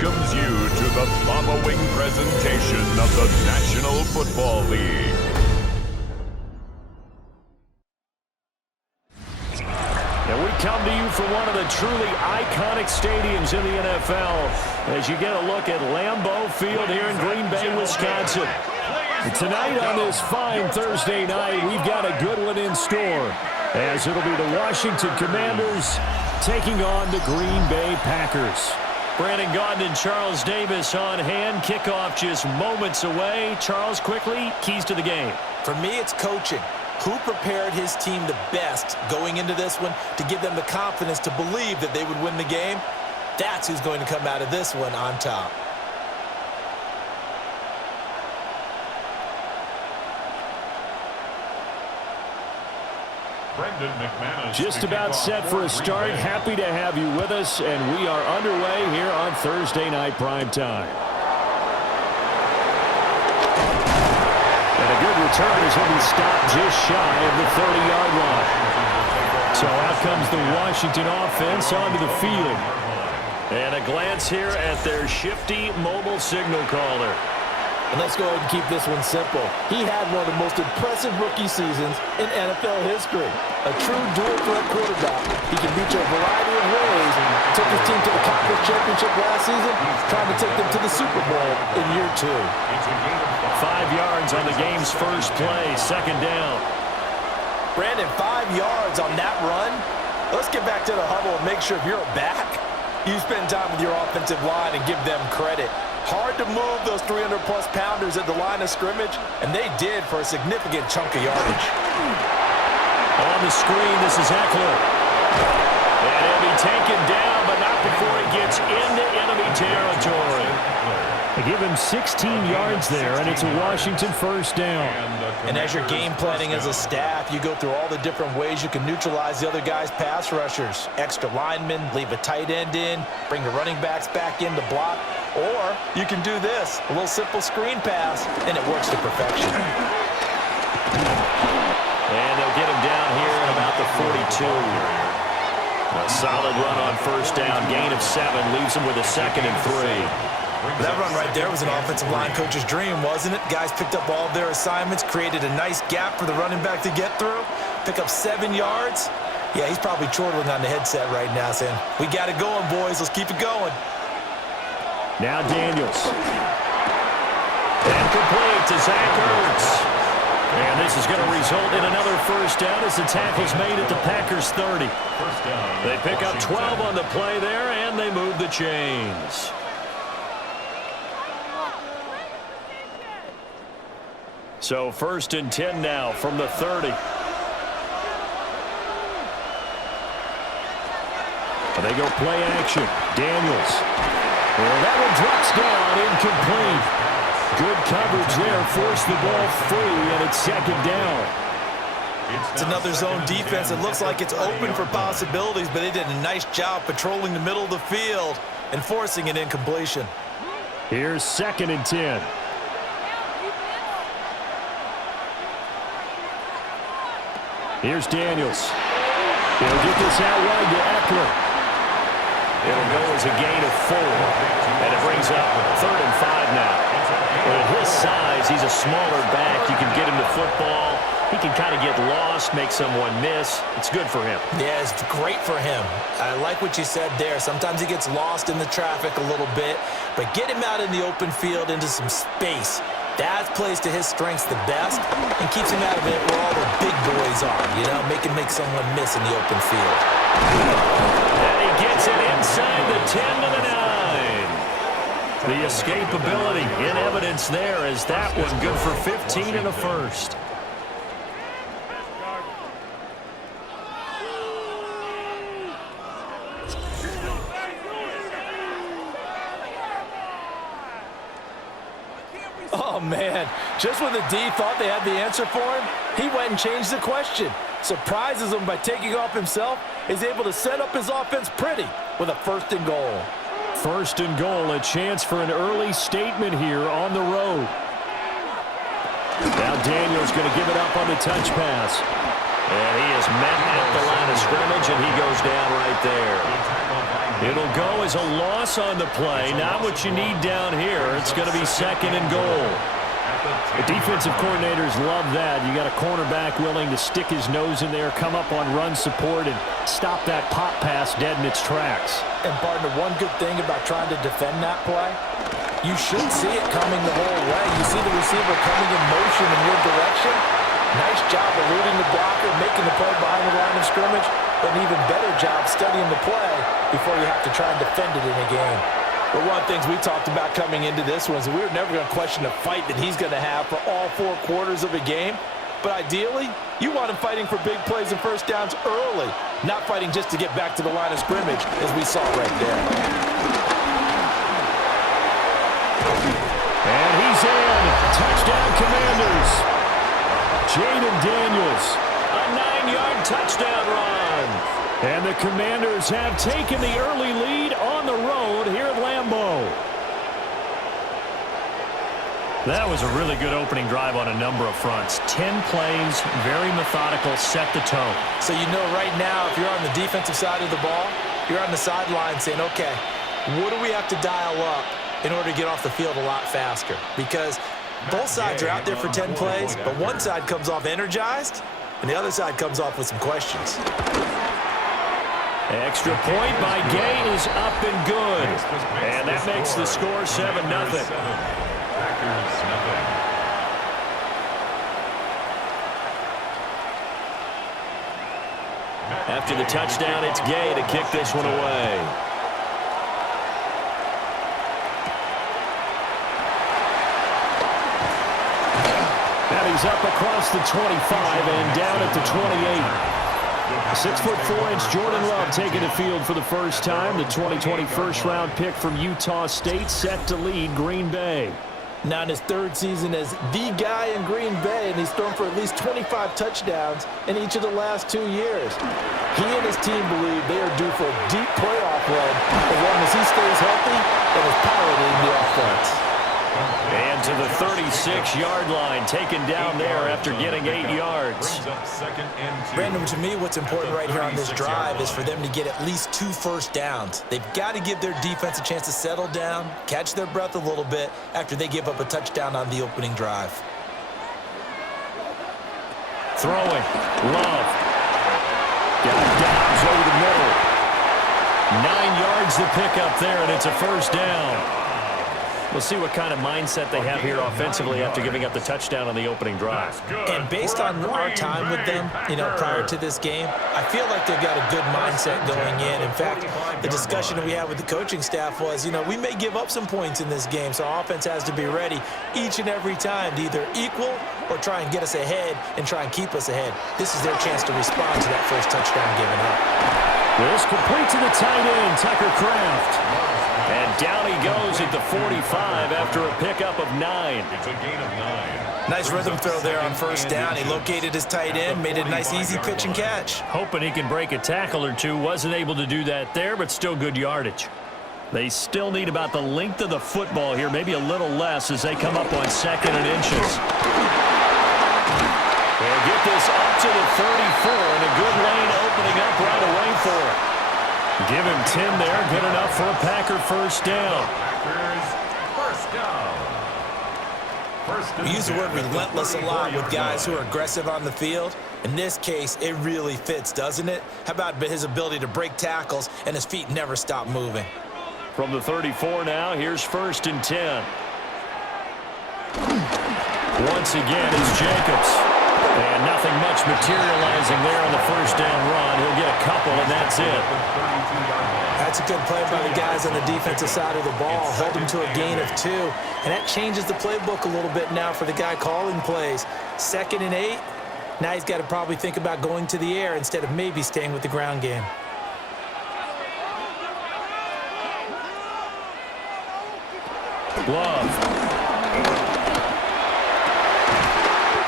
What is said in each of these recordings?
welcomes you to the following presentation of the National Football League. And we come to you from one of the truly iconic stadiums in the NFL as you get a look at Lambeau Field here in Green Bay, Wisconsin. And tonight on this fine Thursday night, we've got a good one in store as it'll be the Washington Commanders taking on the Green Bay Packers. Brandon Gaudin and Charles Davis on hand. Kickoff just moments away. Charles, quickly, keys to the game. For me, it's coaching. Who prepared his team the best going into this one to give them the confidence to believe that they would win the game? That's who's going to come out of this one on top. Just about set for a start. Happy to have you with us, and we are underway here on Thursday Night Primetime. And a good return is when he stopped just shy of the 30-yard line. So out comes the Washington offense onto the field. And a glance here at their shifty mobile signal caller. And let's go ahead and keep this one simple. He had one of the most impressive rookie seasons in NFL history. A true dual-threat quarterback. He can reach a variety of ways and took his team to the conference championship last season, trying to take them to the Super Bowl in year 2. 5 yards on the game's first play, second down. Brandon, 5 yards on that run. Let's get back to the huddle and make sure if you're a back, you spend time with your offensive line and give them credit. Hard to move those 300-plus pounders at the line of scrimmage, and they did for a significant chunk of yardage. On the screen, this is Eckler. And he'll be taken down, but not before he gets into enemy territory. They give him 16 yards there, and it's a Washington first down. And as you're game planning as a staff, you go through all the different ways you can neutralize the other guy's pass rushers. Extra linemen, leave a tight end in, bring the running backs back in to block. Or you can do this, a little simple screen pass, and it works to perfection. And they'll get him down here at about the 42. A solid run on first down, gain of 7, leaves him with a 2nd and 3. That run right there was an offensive line coach's dream, wasn't it? Guys picked up all of their assignments, created a nice gap for the running back to get through, pick up 7 yards. Yeah, he's probably chortling on the headset right now saying, we got it going, boys. Let's keep it going. Now Daniels. And complete to Zach Ertz. And this is going to result in another first down as the tackle's made at the Packers' 30. They pick up 12 on the play there, and they move the chains. So 1st and 10 now from the 30. And they go play action. Daniels. Well, that one drops down, incomplete. Good coverage there, forced the ball free, and it's 2nd down. It's another zone defense. It looks like it's open for possibilities, but they did a nice job patrolling the middle of the field and forcing an incompletion. Here's 2nd and 10. Here's Daniels. He'll get this out wide to Eckler. It'll go as a gain of 4. And it brings up 3rd and 5 now. But at his size, he's a smaller back. You can get him the football. He can kind of get lost, make someone miss. It's good for him. Yeah, it's great for him. I like what you said there. Sometimes he gets lost in the traffic a little bit. But get him out in the open field into some space. That plays to his strengths the best and keeps him out of it where all the big boys are, you know, make someone miss in the open field. And he gets it inside the 10 to the 9. The escapability in evidence there as that one good for 15 and a first. Oh, man, just when the D thought they had the answer for him, he went and changed the question. Surprises him by taking off himself, is able to set up his offense pretty with a 1st and goal. 1st and goal, a chance for an early statement here on the road. Now Daniels going to give it up on the touch pass. And he is met at the line of scrimmage, and he goes down right there. It'll go as a loss on the play. Not what you need down here. It's going to be 2nd and goal. The defensive coordinators love that. You got a cornerback willing to stick his nose in there, come up on run support, and stop that pop pass dead in its tracks. And, partner, one good thing about trying to defend that play, you should see it coming the whole way. You see the receiver coming in motion in your direction. Nice job eluding the blocker, making the play behind the line of scrimmage, but an even better job studying the play before you have to try and defend it in a game. Well, one of the things we talked about coming into this one is we were never going to question the fight that he's going to have for all 4 quarters of a game. But ideally, you want him fighting for big plays and first downs early, not fighting just to get back to the line of scrimmage, as we saw right there. And he's in. Touchdown, Commanders. Jaden Daniels, a 9-yard touchdown run. And the Commanders have taken the early lead on the road here at Lambeau. That was a really good opening drive on a number of fronts. 10 plays, very methodical, set the tone. So you know right now, if you're on the defensive side of the ball, you're on the sideline saying, okay, what do we have to dial up in order to get off the field a lot faster? Because both sides are out there for 10 plays, but one side comes off energized, and the other side comes off with some questions. Extra point by Gay is up and good. And that makes the score 7-0. After the touchdown, it's Gay to kick this one away. And he's up across the 25 and down at the 28. 6'4" Jordan Love taking the field for the first time. The 2020 first-round pick from Utah State set to lead Green Bay. Now in his 3rd season as the guy in Green Bay, and he's thrown for at least 25 touchdowns in each of the last 2 years. He and his team believe they are due for a deep playoff run as long as he stays healthy and is piloting the offense. And to the 36-yard line, taken down there after getting 8 yards. Brandon, to me, what's important right here on this drive is for them to get at least 2 first downs. They've got to give their defense a chance to settle down, catch their breath a little bit after they give up a touchdown on the opening drive. Throwing. Love. Got Dobbs over the middle. 9 yards to pick up there, and it's a first down. We'll see what kind of mindset they have here offensively after giving up the touchdown on the opening drive. And based on our time with them, prior to this game, I feel like they've got a good mindset going in. In fact, the discussion that we had with the coaching staff was, we may give up some points in this game, so our offense has to be ready each and every time to either equal or try and get us ahead and try and keep us ahead. This is their chance to respond to that first touchdown given up. This complete to the tight end, Tucker Kraft. And down he goes at the 45 after a pickup of 9. It's a gain of 9. Nice rhythm throw there on first down. He located his tight end, made it a nice easy pitch and catch. Hoping he can break a tackle or two. Wasn't able to do that there, but still good yardage. They still need about the length of the football here, maybe a little less as they come up on 2nd and inches. They'll get this up to the 34, and a good lane opening up right away for him. Give him 10 there, good enough for a Packer first down. We use the word relentless a lot with guys who are aggressive on the field. In this case, it really fits, doesn't it? How about his ability to break tackles and his feet never stop moving? From the 34 now, here's 1st and 10. Once again, it's Jacobs. And nothing much materializing there on the first down run. He'll get a couple, and that's it. That's a good play by the guys on the defensive side of the ball. Held him to a gain of 2. And that changes the playbook a little bit now for the guy calling plays. 2nd and 8. Now he's got to probably think about going to the air instead of maybe staying with the ground game. Love.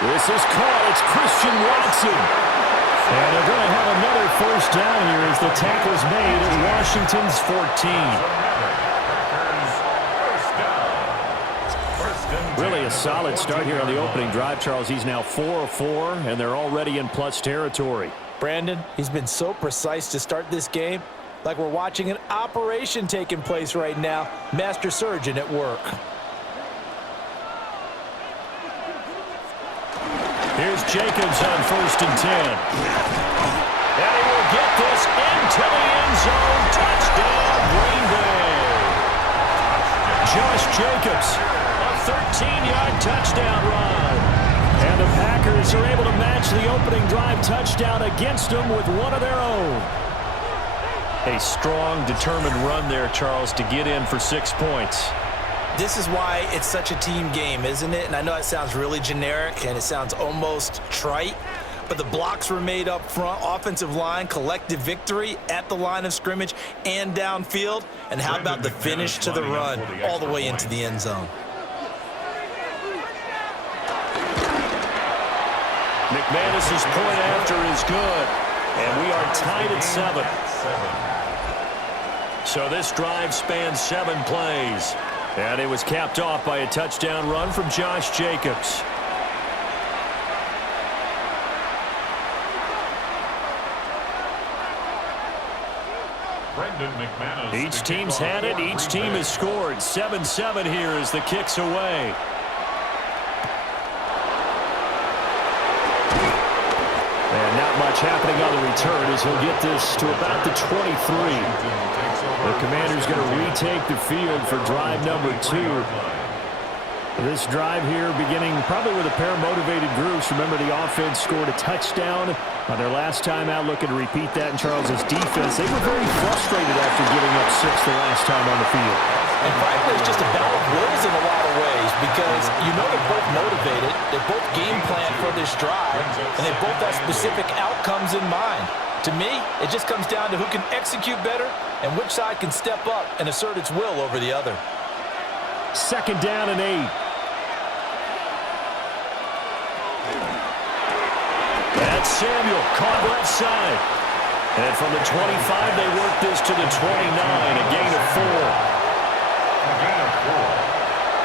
This is caught. It's Christian Watson. And they're going to have another first down here as the tackle's made at Washington's 14. Really a solid start here on the opening drive, Charles. He's now 4 of 4, and they're already in plus territory. Brandon, he's been so precise to start this game. like we're watching an operation taking place right now. Master surgeon at work. Here's Jacobs on 1st and 10. And he will get this into the end zone. Touchdown, Green Bay. Josh Jacobs, a 13-yard touchdown run. And the Packers are able to match the opening drive touchdown against them with one of their own. A strong, determined run there, Charles, to get in for 6 points. This is why it's such a team game, isn't it? And I know it sounds really generic and it sounds almost trite, but the blocks were made up front, offensive line, collective victory at the line of scrimmage and downfield. And how about the finish to the run all the way into the end zone? McManus's point after is good, and we are tied at 7. So this drive spans 7 plays, and it was capped off by a touchdown run from Josh Jacobs. Each team's had it. Each team has scored. 7-7 here as the kick's away. And not much happening on the return as he'll get this to about the 23. The Commander's going to retake the field for drive number 2. This drive here beginning probably with a pair of motivated groups. Remember, the offense scored a touchdown on their last time out, looking to repeat that in Charles's defense. They were very frustrated after giving up 6 the last time on the field. And frankly, it's just a battle of wills in a lot of ways because you know they're both motivated, they're both game planned for this drive, and they both have specific outcomes in mind. To me, it just comes down to who can execute better and which side can step up and assert its will over the other. 2nd down and 8. That's Samuel, caught left side. And from the 25, they work this to the 29, a gain of 4. A gain of 4.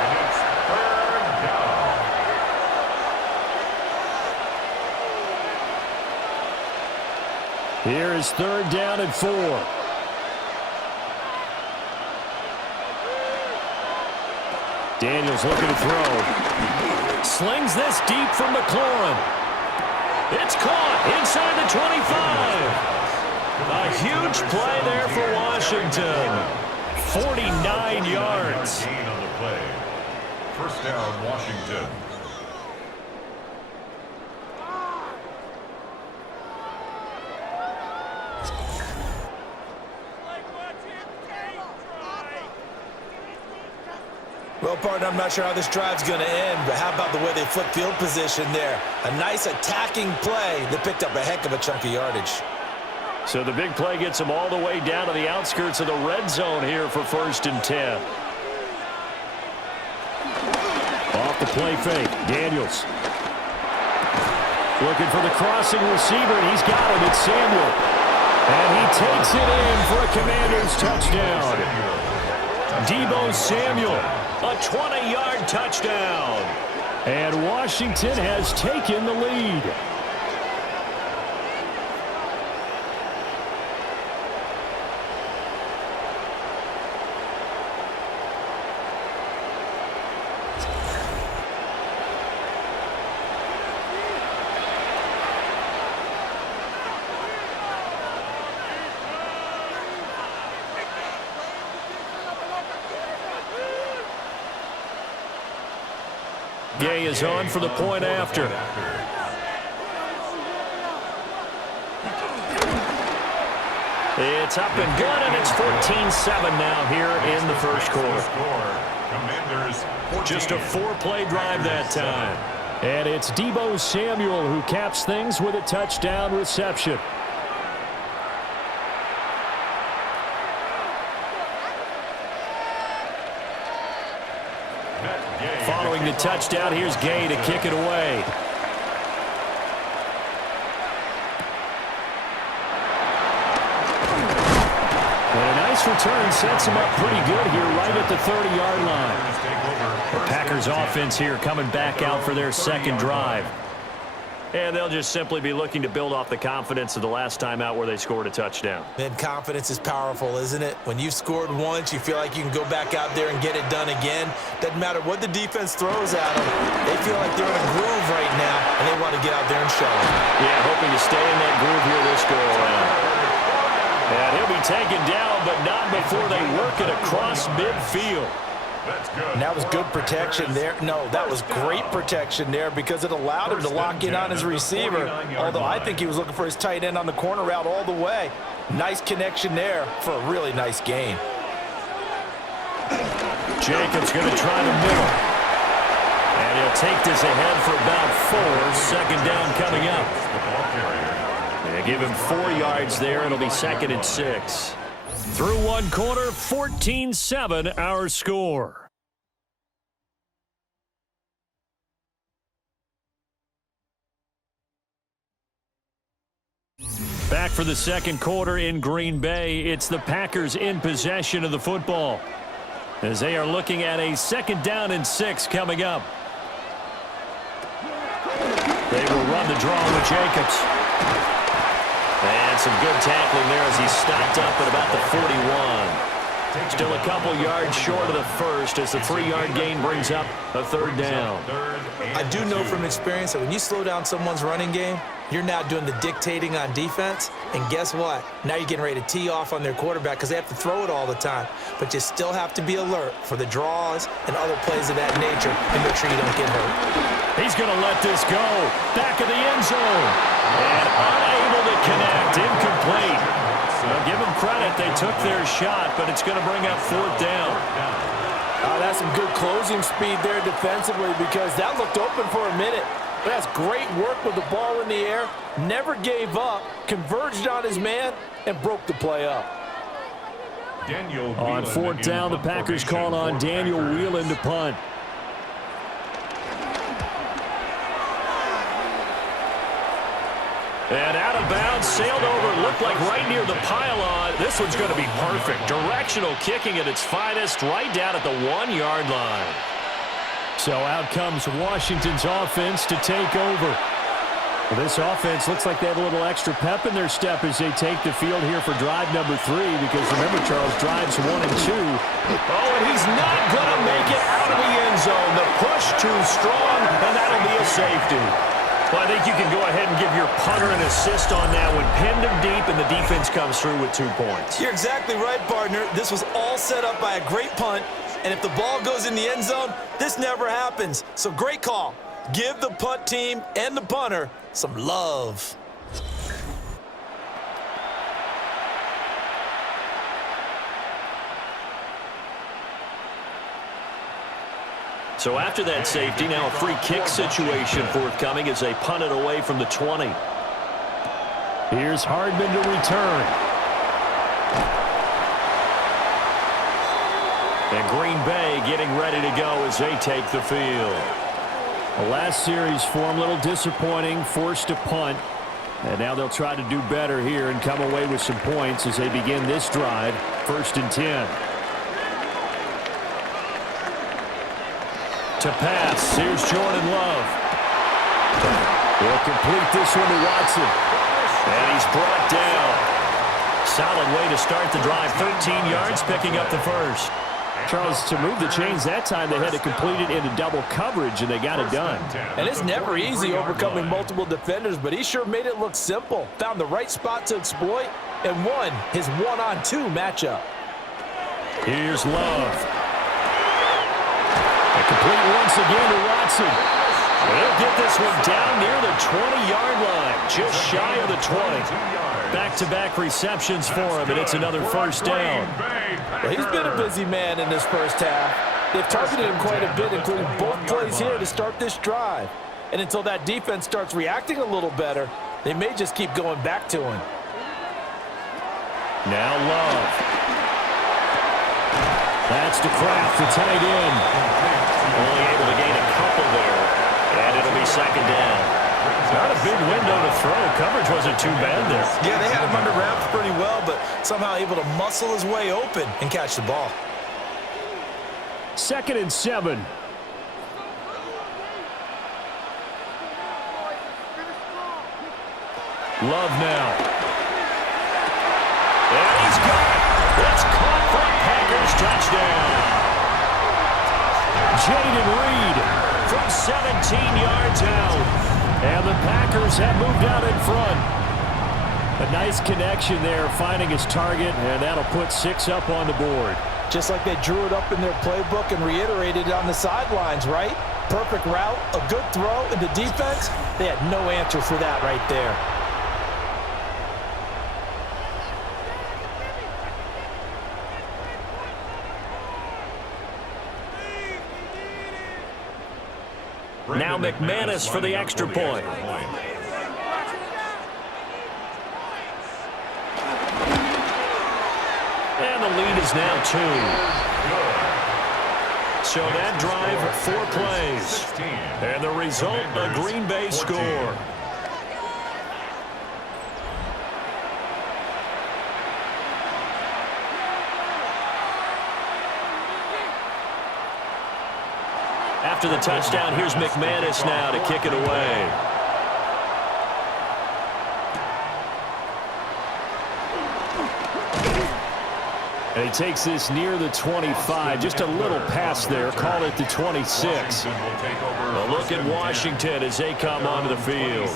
And it's 3rd down. Here is 3rd down and 4. Daniels looking to throw. Slings this deep from McLaurin. It's caught inside the 25. A huge play there for Washington. 49 yards. Gain on the play. 1st down, Washington. Well, partner, I'm not sure how this drive's going to end, but how about the way they flip field position there? A nice attacking play that picked up a heck of a chunk of yardage. So the big play gets them all the way down to the outskirts of the red zone here for 1st and 10. Off the play fake, Daniels. Looking for the crossing receiver, and he's got it. It's Samuel. And he takes it in for a Commander's touchdown. Deebo Samuel, a 20-yard touchdown. And Washington has taken the lead. Gay is on for the point after. It's up and good, and it's 14-7 now here in the 1st quarter. Just a 4-play drive that time. And it's Deebo Samuel who caps things with a touchdown reception. Following the touchdown, here's Gay to kick it away. And a nice return sets him up pretty good here right at the 30-yard line. The Packers offense here coming back out for their 2nd drive. And they'll just simply be looking to build off the confidence of the last time out where they scored a touchdown. And confidence is powerful, isn't it? When you've scored once, you feel like you can go back out there and get it done again. Doesn't matter what the defense throws at them. They feel like they're in a groove right now, and they want to get out there and show it. Yeah, hoping to stay in that groove here this go-around. And he'll be taken down, but not before they work it across midfield. And that was good protection there. No, that was great protection there because it allowed him to lock in on his receiver, although I think he was looking for his tight end on the corner route all the way. Nice connection there for a really nice gain. Jacobs going to try the middle. And he'll take this ahead for about 4. Second down coming up. They give him 4 yards there. It'll be 2nd and 6. Through one quarter, 14-7 our score. Back for the second quarter in Green Bay. It's the Packers in possession of the football, as they are looking at a 2nd down and 6 coming up. They will run the draw with Jacobs. And some good tackling there as he stopped up at about the 41. Still a couple yards short of the first as the 3-yard gain brings up a 3rd down. I do know from experience that when you slow down someone's running game, you're now doing the dictating on defense. And guess what? Now you're getting ready to tee off on their quarterback because they have to throw it all the time. But you still have to be alert for the draws and other plays of that nature and make sure you don't get hurt. He's going to let this go. Back of the end zone. And unable to connect. Incomplete. Well, give them credit. They took their shot, but it's going to bring up 4th down. That's some good closing speed there defensively because that looked open for a minute. But that's great work with the ball in the air. Never gave up. Converged on his man and broke the play up. On 4th down, the Packers call on Daniel Whelan to punt. And out of bounds, sailed over, looked like right near the pylon. This one's going to be perfect. Directional kicking at its finest, right down at the 1-yard line. So out comes Washington's offense to take over. Well, this offense looks like they have a little extra pep in their step as they take the field here for drive number 3, because remember, Charles, drives 1 and 2. Oh, and he's not going to make it out of the end zone. The push too strong, and that'll be a safety. Well, I think you can go ahead and give your punter an assist on that one. Pinned him deep, and the defense comes through with 2 points. You're exactly right, partner. This was all set up by a great punt, and if the ball goes in the end zone, this never happens. So great call. Give the punt team and the punter some love. So after that safety, now a free kick situation forthcoming as they punt it away from the 20. Here's Hardman to return. And Green Bay getting ready to go as they take the field. The last series for them, a little disappointing, forced to punt. And now they'll try to do better here and come away with some points as they begin this drive, 1st and 10. To pass, here's Jordan Love. He'll complete this one to Watson. And he's brought down. Solid way to start the drive, 13 yards, picking up the first. Charles, to move the chains that time, they had to complete it into double coverage, and they got it done. And it's never easy overcoming multiple defenders, but he sure made it look simple. Found the right spot to exploit and won his 1-on-2 matchup. Here's Love. Complete once again to Watson. They'll get this one down near the 20-yard line, just shy of the 20. Back-to-back receptions for him, and it's another 1st down. Well, he's been a busy man in this first half. They've targeted him quite a bit, including both plays here to start this drive. And until that defense starts reacting a little better, they may just keep going back to him. Now Love. That's to Kraft, the tight end. Only able to gain a couple there, and it'll be 2nd down. Not a big window to throw. Coverage wasn't too bad there. Yeah, they had him under wraps pretty well, but somehow able to muscle his way open and catch the ball. 2nd and 7. Love now. And he's got it. It's caught for a Packers touchdown. Jaden Reed from 17 yards out. And the Packers have moved out in front. A nice connection there, finding his target, and that'll put 6 up on the board. Just like they drew it up in their playbook and reiterated it on the sidelines, right? Perfect route, a good throw, and the defense, they had no answer for that right there. Now McManus for the extra point. And the lead is now 2. So that drive, 4 plays. And the result, a Green Bay score. After the touchdown, here's McManus now to kick it away. And he takes this near the 25. Just a little pass there. Call it the 26. A look at Washington as they come onto the field.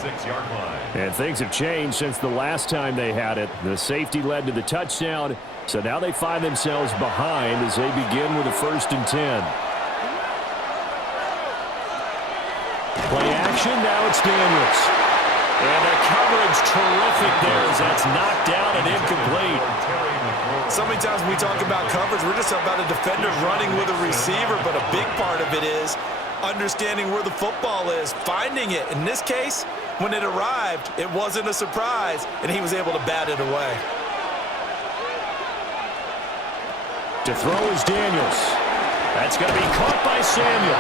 And things have changed since the last time they had it. The safety led to the touchdown. So now they find themselves behind as they begin with a 1st and 10. Play action. Now it's Daniels. And the coverage terrific there as that's knocked down and incomplete. So many times when we talk about coverage, we're just about a defender running with a receiver, but a big part of it is understanding where the football is, finding it. In this case, when it arrived, it wasn't a surprise, and he was able to bat it away. To throw is Daniels. That's going to be caught by Samuel.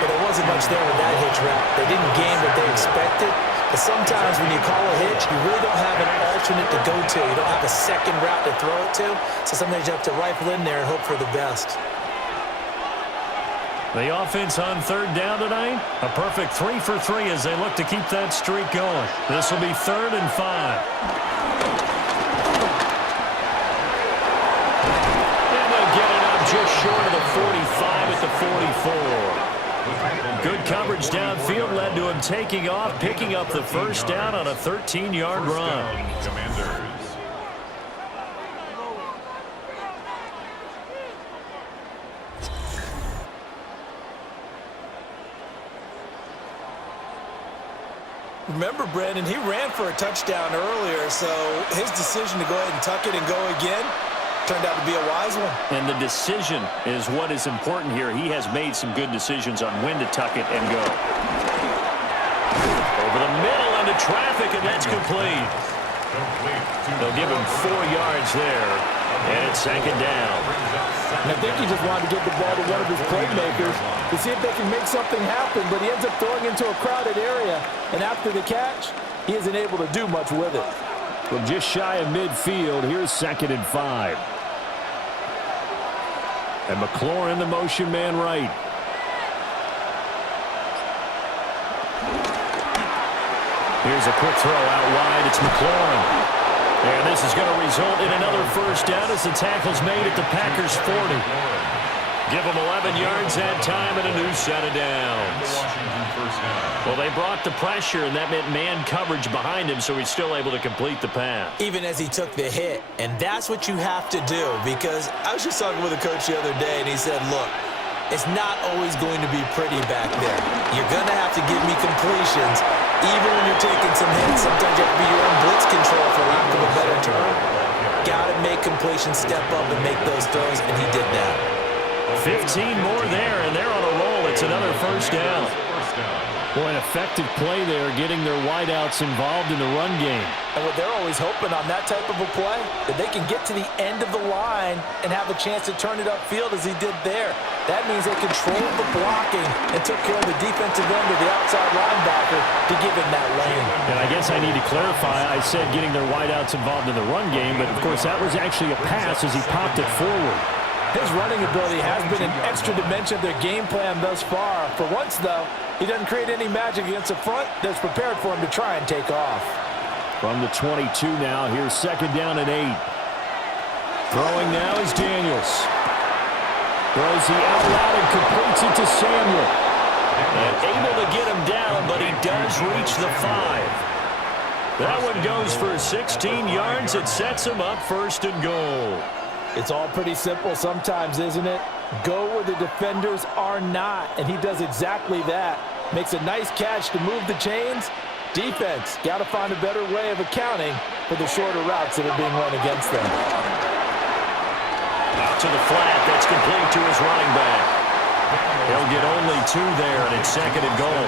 But there wasn't much there with that hitch route. They didn't gain what they expected. But sometimes when you call a hitch, you really don't have an alternate to go to. You don't have a second route to throw it to. So sometimes you have to rifle in there and hope for the best. The offense on 3rd down tonight. A perfect 3 for 3 as they look to keep that streak going. This will be 3rd and 5. And they'll get it up just short of the 45 at the 44. Good coverage downfield led to him taking off, picking up the 1st down on a 13-yard run. Commanders. Remember, Brandon, he ran for a touchdown earlier, so his decision to go ahead and tuck it and go again turned out to be a wise one. And the decision is what is important here. He has made some good decisions on when to tuck it and go. Over the middle into traffic, and that's complete. They'll give him 4 yards there, and it's 2nd down. And I think he just wanted to get the ball to one of his playmakers to see if they can make something happen, but he ends up throwing into a crowded area, and after the catch, he isn't able to do much with it. From just shy of midfield, here's 2nd and 5. And McLaurin, the motion man right. Here's a quick throw out wide. It's McLaurin. And this is going to result in another 1st down as the tackle's made at the Packers' 40. Give them 11 yards that time and a new set of downs. Well, they brought the pressure, and that meant man coverage behind him, so he's still able to complete the pass. Even as he took the hit, and that's what you have to do, because I was just talking with a coach the other day, and he said, look, it's not always going to be pretty back there. You're going to have to give me completions. Even when you're taking some hits, sometimes you have to be your own blitz control, for lack of a better term. Got to make completions, step up, and make those throws, and he did that. 15 more there, and they're on a roll. It's another 1st down. Boy, an effective play there, getting their wideouts involved in the run game. And what they're always hoping on that type of a play, that they can get to the end of the line and have a chance to turn it upfield as he did there. That means they controlled the blocking and took care of the defensive end of the outside linebacker to give him that lane. And I guess I need to clarify, I said getting their wideouts involved in the run game, but of course that was actually a pass as he popped it forward. His running ability has been an extra dimension of their game plan thus far. For once, though, he doesn't create any magic against the front that's prepared for him to try and take off. From the 22 now, here's 2nd down and 8. Throwing now is Daniels. Throws the out route and completes it to Samuel. And able to get him down, but he does reach the 5. That one goes for 16 yards. It sets him up 1st and goal. It's all pretty simple sometimes, isn't it? Go where the defenders are not, and he does exactly that. Makes a nice catch to move the chains. Defense, got to find a better way of accounting for the shorter routes that are being run against them. Out to the flat, that's complete to his running back. He'll get only 2 there, and it's 2nd and goal.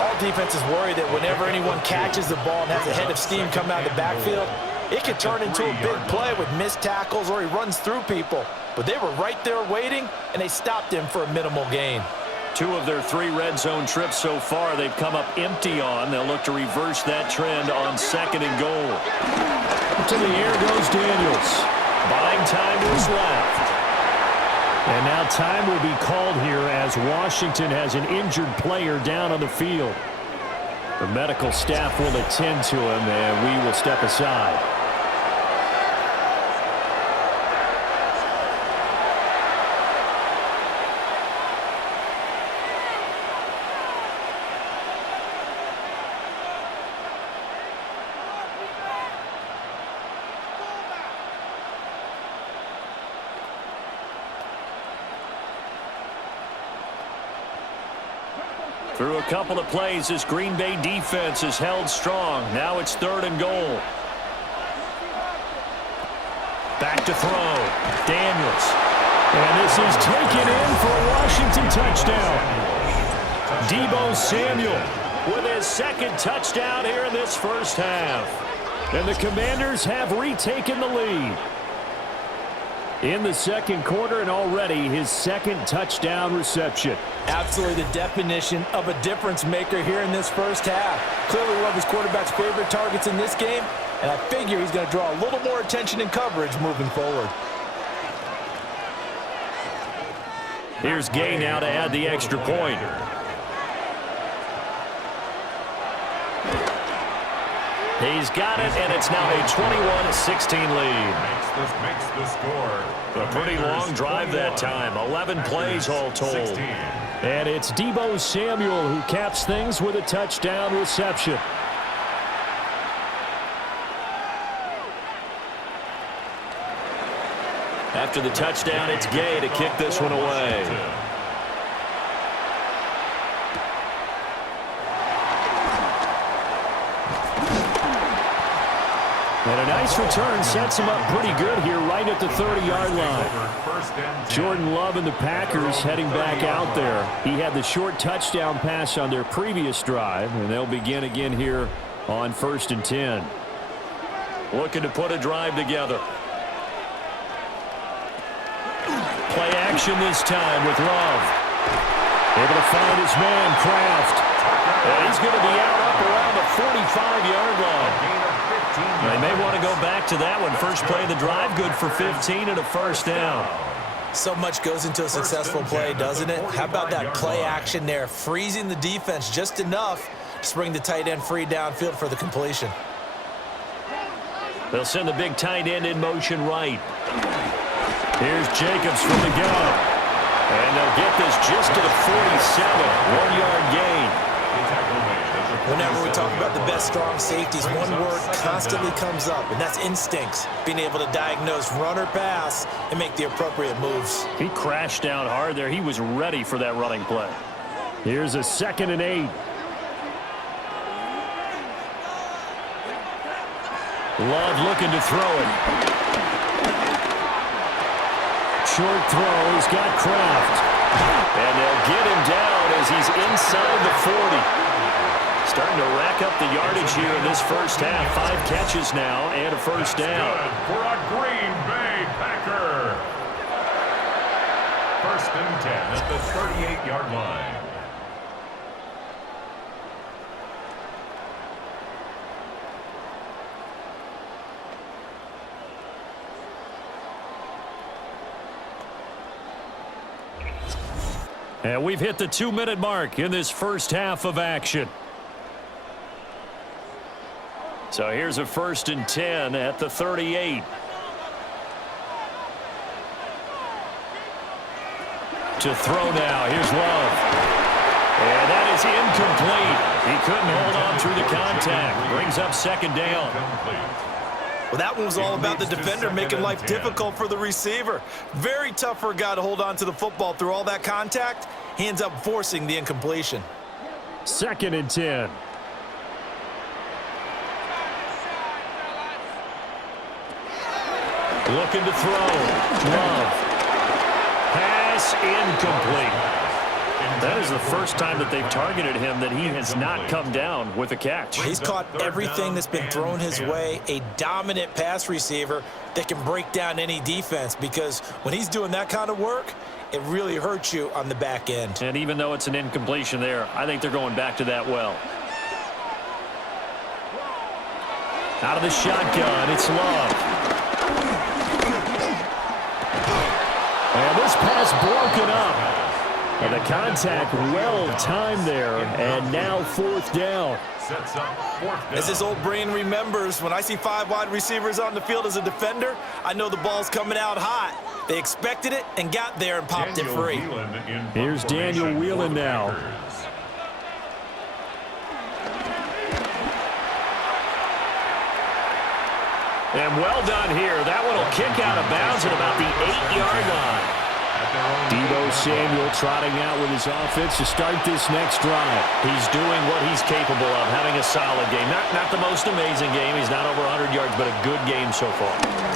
All defenses worry that whenever anyone catches the ball and has a head of steam come out of the backfield, it could turn into a big play with missed tackles or he runs through people. But they were right there waiting, and they stopped him for a minimal gain. 2 of their 3 red zone trips so far they've come up empty on. They'll look to reverse that trend on 2nd and goal. To the air goes Daniels. Buying time to his left. And now time will be called here as Washington has an injured player down on the field. The medical staff will attend to him, and we will step aside. Through a couple of plays, this Green Bay defense is held strong. Now it's 3rd and goal. Back to throw. Daniels. And this is taken in for a Washington touchdown. Deebo Samuel with his 2nd touchdown here in this 1st half. And the Commanders have retaken the lead. In the 2nd quarter, and already his 2nd touchdown reception. Absolutely the definition of a difference maker here in this 1st half. Clearly one of his quarterback's favorite targets in this game, and I figure he's going to draw a little more attention and coverage moving forward. Here's Gay now to add the extra point. He's got it, and it's now a 21-16 lead. Makes the score. A pretty long drive that time. 11 plays all told. And it's Deebo Samuel who caps things with a touchdown reception. After the touchdown, it's Gay to kick this one away. And a nice return sets him up pretty good here right at the 30-yard line. Jordan Love and the Packers heading back out there. He had the short touchdown pass on their previous drive, and they'll begin again here on 1st and 10. Looking to put a drive together. Play action this time with Love. Able to find his man, Kraft. And he's going to be out up around the 45-yard line. They may want to go back to that one. First play of the drive, good for 15 and a 1st down. So much goes into a successful play, doesn't it? How about that play action there, freezing the defense just enough to bring the tight end free downfield for the completion. They'll send the big tight end in motion right. Here's Jacobs from the gun. And they'll get this just to the 47, 1-yard gain. Whenever we talk about the best strong safeties, one word constantly comes up, and that's instincts. Being able to diagnose run or pass and make the appropriate moves. He crashed down hard there. He was ready for that running play. Here's a 2nd and 8. Love looking to throw it. Short throw. He's got Kraft. And they'll get him down as he's inside the 40. Starting to rack up the yardage here in this 1st half. 5 catches now and a 1st down. For a Green Bay Packer. 1st and 10 at the 38-yard line. And we've hit the 2-minute mark in this first half of action. So here's a 1st and 10 at the 38. To throw now. Here's Love. And that is incomplete. He couldn't hold on through the contact. Brings up 2nd down. Well, that one was all about the defender making life difficult for the receiver. Very tough for a guy to hold on to the football through all that contact. He ends up forcing the incompletion. 2nd and 10. Looking to throw. Love. Pass incomplete. That is the first time that they've targeted him that he has not come down with a catch. He's caught everything that's been thrown his way. A dominant pass receiver that can break down any defense, because when he's doing that kind of work, it really hurts you on the back end. And even though it's an incompletion there, I think they're going back to that well. Out of the shotgun, it's Love. And this pass broken up. And the contact well-timed there, and now 4th down. As his old brain remembers, when I see 5 wide receivers on the field as a defender, I know the ball's coming out hot. They expected it and got there and popped it free. Here's Daniel Whelan now. And well done here. That one will kick out of bounds at about the 8-yard line. Deebo Samuel trotting out with his offense to start this next drive. He's doing what he's capable of, having a solid game. Not the most amazing game. He's not over 100 yards, but a good game so far.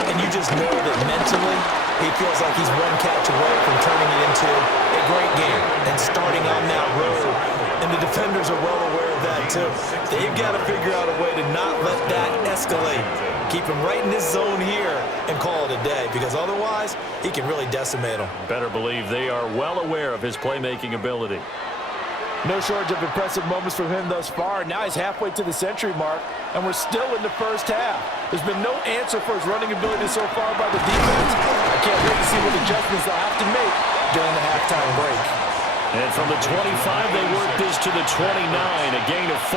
And you just know that mentally, he feels like he's one catch away from turning it into a great game and starting on that road. And the defenders are well aware of that, too. They've got to figure out a way to not let that escalate. Keep him right in this zone here and call it a day, because otherwise he can really decimate them. Better believe they are well aware of his playmaking ability. No shortage of impressive moments from him thus far. Now he's halfway to the century mark, and we're still in the first half. There's been no answer for his running ability so far by the defense. I can't wait to see what adjustments they'll have to make during the halftime break. And from the 25, they work this to the 29, a gain of 4.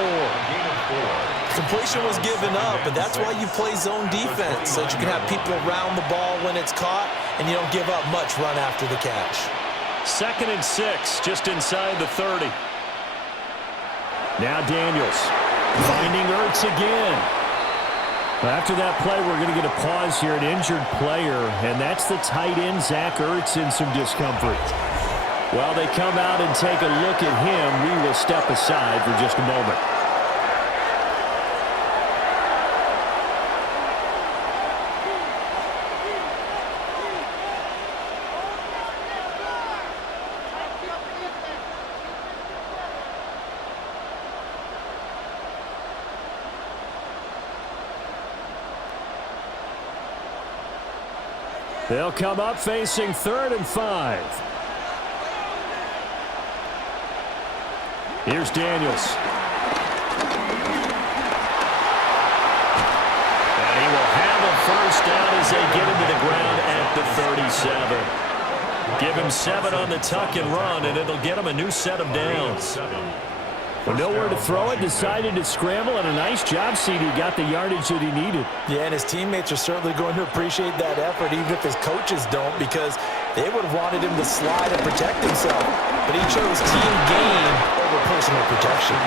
Completion was given up, but that's why you play zone defense, so that you can have people around the ball when it's caught, and you don't give up much run after the catch. 2nd and 6, just inside the 30. Now Daniels finding Ertz again. After that play, we're going to get a pause here, an injured player, and that's the tight end, Zach Ertz, in some discomfort. While they come out and take a look at him, we will step aside for just a moment. They'll come up facing 3rd and 5. Here's Daniels. And he will have a first down as they get him to the ground at the 37. Give him 7 on the tuck and run, and it'll get him a new set of downs. With nowhere to throw it, decided to scramble, and a nice job, CD. Got the yardage that he needed. Yeah, and his teammates are certainly going to appreciate that effort, even if his coaches don't, because they would have wanted him to slide and protect himself. But he chose team gain over personal protection.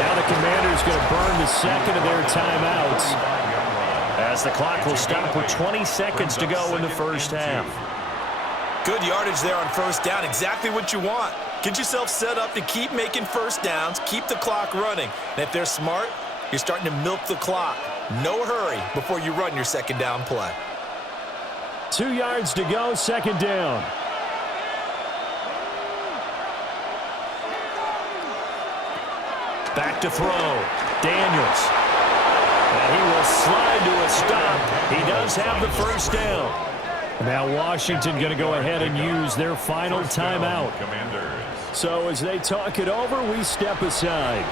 Now the Commanders going to burn the second of their timeouts, as the clock will stop with 20 seconds to go in the first half. Good yardage there on first down. Exactly what you want. Get yourself set up to keep making first downs, keep the clock running. And if they're smart, you're starting to milk the clock. No hurry before you run your second down play. 2 yards to go, second down. Back to throw. Daniels. And he will slide to a stop. He does have the first down. Now Washington going to go ahead and use their final timeout. So as they talk it over, we step aside.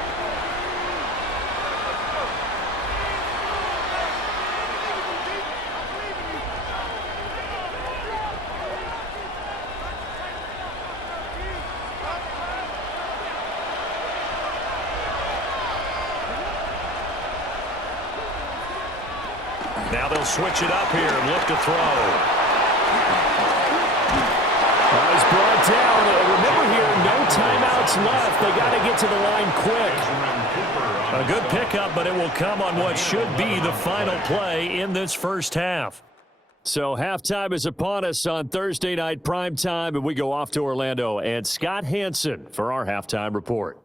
He'll switch it up here and look to throw. He's brought down. Remember here, no timeouts left. They got to get to the line quick. A good pickup, but it will come on what should be the final play in this first half. So halftime is upon us on Thursday night primetime, and we go off to Orlando. And Scott Hansen for our halftime report.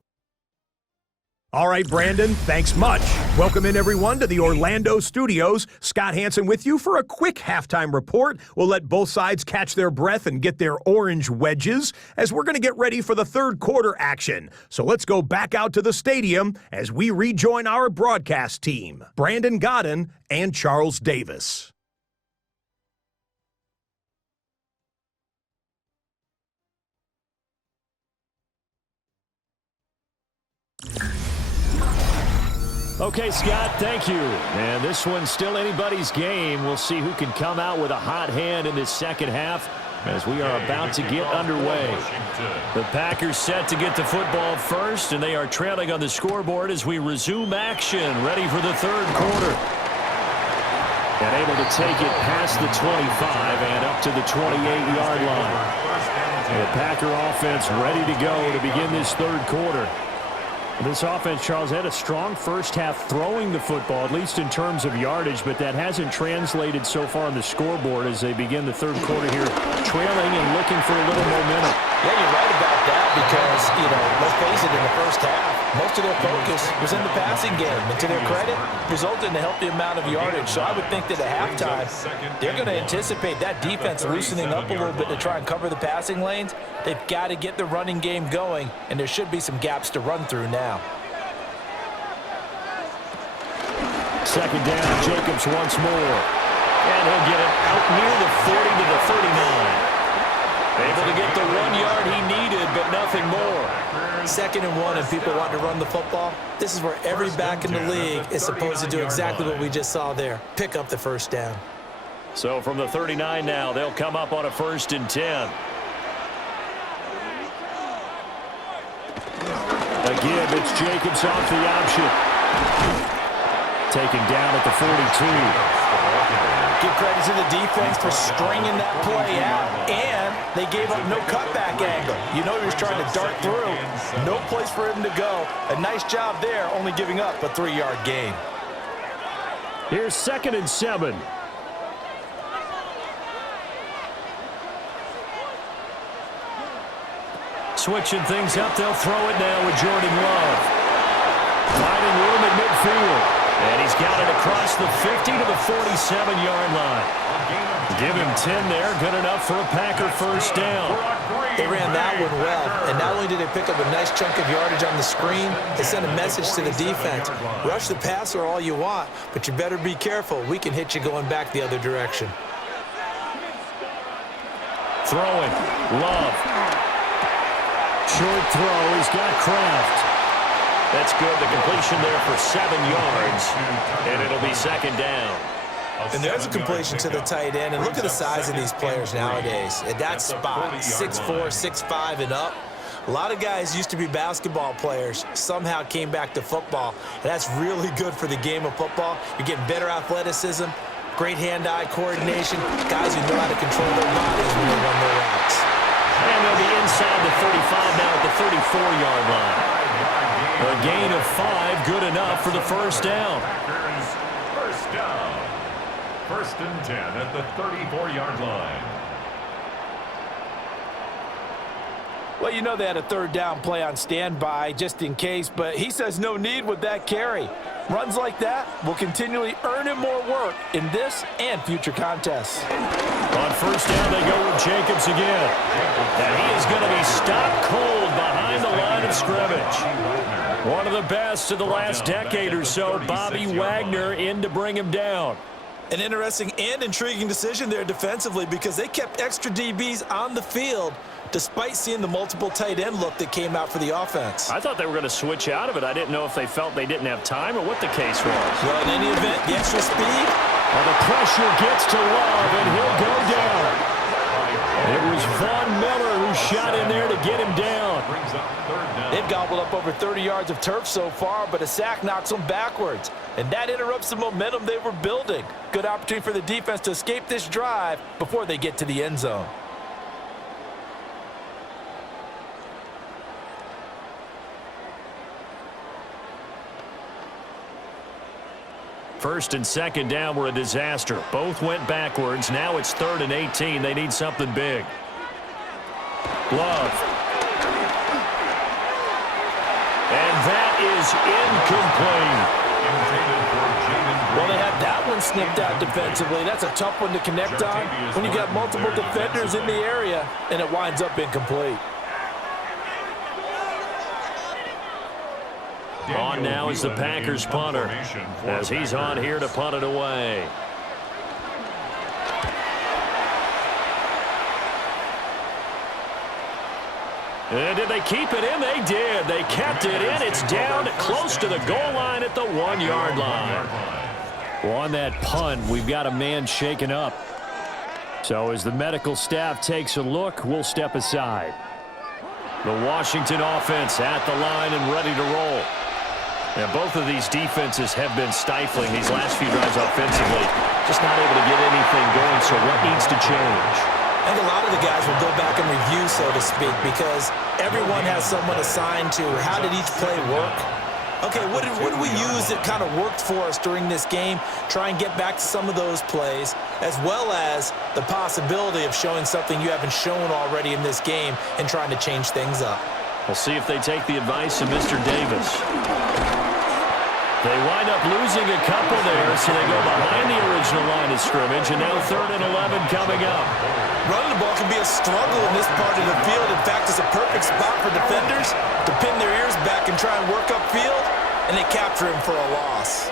All right, Brandon, thanks much. Welcome in, everyone, to the Orlando studios. Scott Hansen with you for a quick halftime report. We'll let both sides catch their breath and get their orange wedges as we're going to get ready for the third quarter action. So let's go back out to the stadium as we rejoin our broadcast team, Brandon Godden and Charles Davis. Okay, Scott, thank you. And this one's still anybody's game. We'll see who can come out with a hot hand in this second half as we are about to get underway. The Packers set to get the football first, and they are trailing on the scoreboard as we resume action, ready for the third quarter. And able to take it past the 25 and up to the 28-yard line. The Packer offense ready to go to begin this third quarter. This offense, Charles, had a strong first half throwing the football, at least in terms of yardage, but that hasn't translated so far on the scoreboard as they begin the third quarter here, trailing and looking for a little momentum. Yeah, you're right about that because, let's face it, in the first half, most of their focus was in the passing game. And to their credit, resulted in a healthy amount of yardage. So I would think that at halftime, they're going to anticipate that defense loosening up a little bit to try and cover the passing lanes. They've got to get the running game going, and there should be some gaps to run through now. Second down, Jacobs once more. And he'll get it out near the 40 to the 39. Able to get the 1 yard he needed, but nothing more. Second and 1, and people want to run the football. This is where every back in the league is supposed to do exactly what we just saw there. Pick up the first down. So from the 39 now, they'll come up on a 1st and 10. Again, it's Jacobs off the option. Taken down at the 42. Give credit to the defense for stringing that play out, and they gave up no cutback angle. You know he was trying to dart through. No place for him to go. A nice job there, only giving up a 3-yard gain. Here's 2nd and 7. Switching things up, they'll throw it now with Jordan Love. Finding room at midfield. And he's got it across the 50 to the 47-yard line. Give him 10 there, good enough for a Packer first down. They ran that one well, and not only did they pick up a nice chunk of yardage on the screen, they sent a message to the defense. Rush the passer all you want, but you better be careful. We can hit you going back the other direction. Throwing, Love. Short throw, he's got Kraft. That's good. The completion there for 7 yards, and it'll be 2nd down. And there's a completion to the tight end, and look at the size of these players nowadays. At that spot, 6'4", 6'5", and up. A lot of guys used to be basketball players, somehow came back to football, and that's really good for the game of football. You're getting better athleticism, great hand-eye coordination, guys who know how to control their bodies when they run their routes. And they'll be inside the 35 now at the 34-yard line. A gain of 5, good enough for the first down. First down. 1st and 10 at the 34-yard line. Well, you know they had a 3rd down play on standby just in case, but he says no need with that carry. Runs like that will continually earn him more work in this and future contests. On first down, they go with Jacobs again. And he is going to be stopped cold behind the line of scrimmage. One of the best of the last decade or so, Bobby Wagner in to bring him down. An interesting and intriguing decision there defensively because they kept extra DBs on the field despite seeing the multiple tight end look that came out for the offense. I thought they were going to switch out of it. I didn't know if they felt they didn't have time or what the case was. Well, in any event, the extra speed. Well, the pressure gets to Love, and he'll go down. It was Von Miller who shot got in there to get him down. They've gobbled up over 30 yards of turf so far, but a sack knocks them backwards. And that interrupts the momentum they were building. Good opportunity for the defense to escape this drive before they get to the end zone. First and second down were a disaster. Both went backwards. Now it's 3rd and 18. They need something big. Love. And that is incomplete. Well, they had that one snipped out defensively. That's a tough one to connect on when you got multiple defenders in the area, and it winds up incomplete. On now is the Packers punter, as he's on here to punt it away. And did they keep it in? They did. They kept it in. It's down close to the goal line at the 1-yard line. Well, on that punt, we've got a man shaken up. So as the medical staff takes a look, we'll step aside. The Washington offense at the line and ready to roll. And both of these defenses have been stifling these last few drives offensively. Just not able to get anything going, so what needs to change? I think a lot of the guys will go back and review, so to speak, because everyone has someone assigned to how did each play work. Okay, what did we use that kind of worked for us during this game? Try and get back to some of those plays, as well as the possibility of showing something you haven't shown already in this game and trying to change things up. We'll see if they take the advice of Mr. Davis. They wind up losing a couple there, so they go behind the original line of scrimmage, and now 3rd and 11 coming up. Running the ball can be a struggle in this part of the field. In fact, it's a perfect spot for defenders to pin their ears back and try and work upfield, and they capture him for a loss.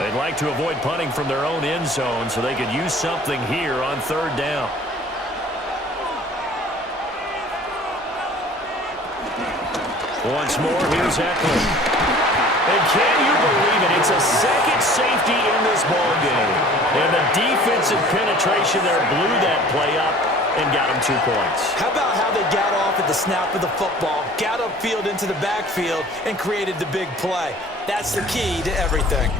They'd like to avoid punting from their own end zone so they could use something here on 3rd down. Once more, here's Eckler. And can you believe it? It's a second safety in this ballgame. And the defensive penetration there blew that play up and got them 2 points. How about how they got off at the snap of the football, got upfield into the backfield, and created the big play? That's the key to everything.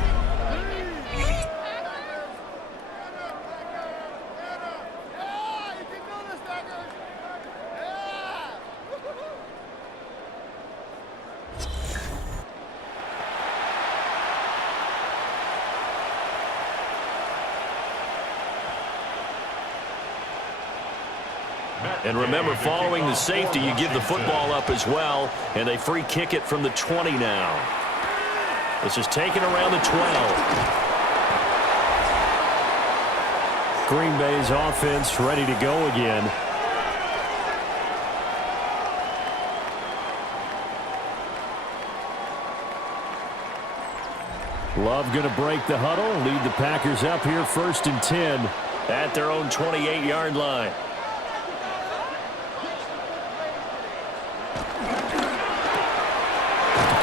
And remember, following the safety, you give the football up as well, and they free kick it from the 20 now. This is taken around the 12. Green Bay's offense ready to go again. Love going to break the huddle, lead the Packers up here 1st and 10 at their own 28-yard line.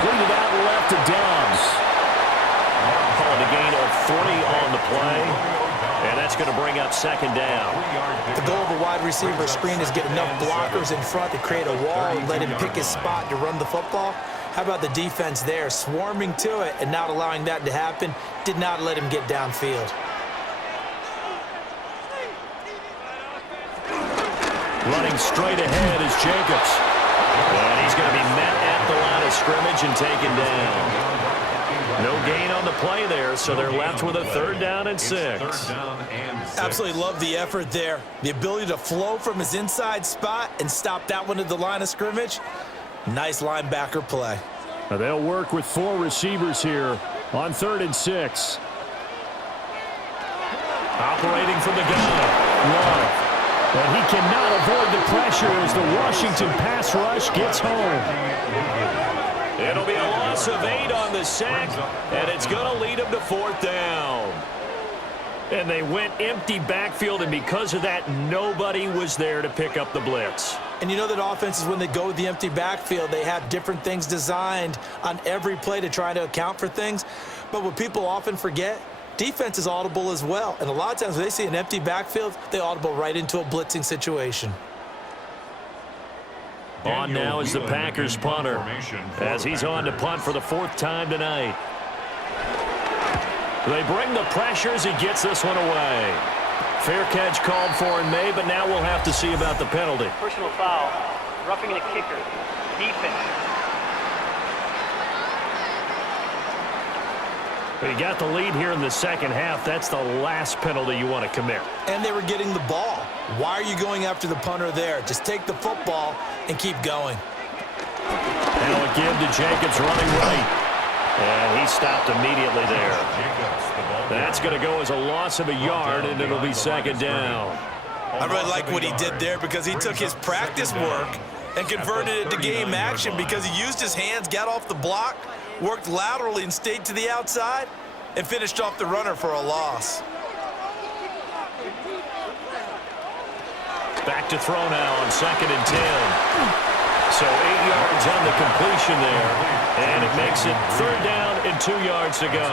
Completed out left to Dobbs. Called a gain of 40 on the play, and that's going to bring up 2nd down. The goal of a wide receiver screen is get enough blockers in front to create a wall and let him pick his spot to run the football. How about the defense there, swarming to it and not allowing that to happen? Did not let him get downfield. Running straight ahead is Jacobs. And he's going to be met at the line of scrimmage and taken down. No gain on the play there, so they're left with a 3rd down and 6. Absolutely love the effort there. The ability to flow from his inside spot and stop that one at the line of scrimmage. Nice linebacker play. Now they'll work with 4 receivers here on 3rd and 6. Operating from the gun. Love. And he cannot avoid the pressure as the Washington pass rush gets home. It'll be a loss of 8 on the sack, and it's going to lead him to 4th down. And they went empty backfield, and because of that, nobody was there to pick up the blitz. And you know that offenses, when they go with the empty backfield, they have different things designed on every play to try to account for things. But what people often forget, defense is audible as well. And a lot of times when they see an empty backfield, they audible right into a blitzing situation. On now is the Packers punter, as he's on to punt for the 4th time tonight. They bring the pressure as he gets this one away. Fair catch called for and made, but now we'll have to see about the penalty. Personal foul, roughing the kicker, defense. But he got the lead here in the second half. That's the last penalty you want to commit. And they were getting the ball. Why are you going after the punter there? Just take the football and keep going. Now a give to Jacobs running right. And he stopped immediately there. That's going to go as a loss of a yard, and it'll be 2nd down. I really like what he did there because he took his practice work and converted it to game action because he used his hands, got off the block, worked laterally and stayed to the outside, and finished off the runner for a loss. Back to throw now on 2nd and 10. So 8 yards on the completion there. And it makes it 3rd down and 2 yards to go.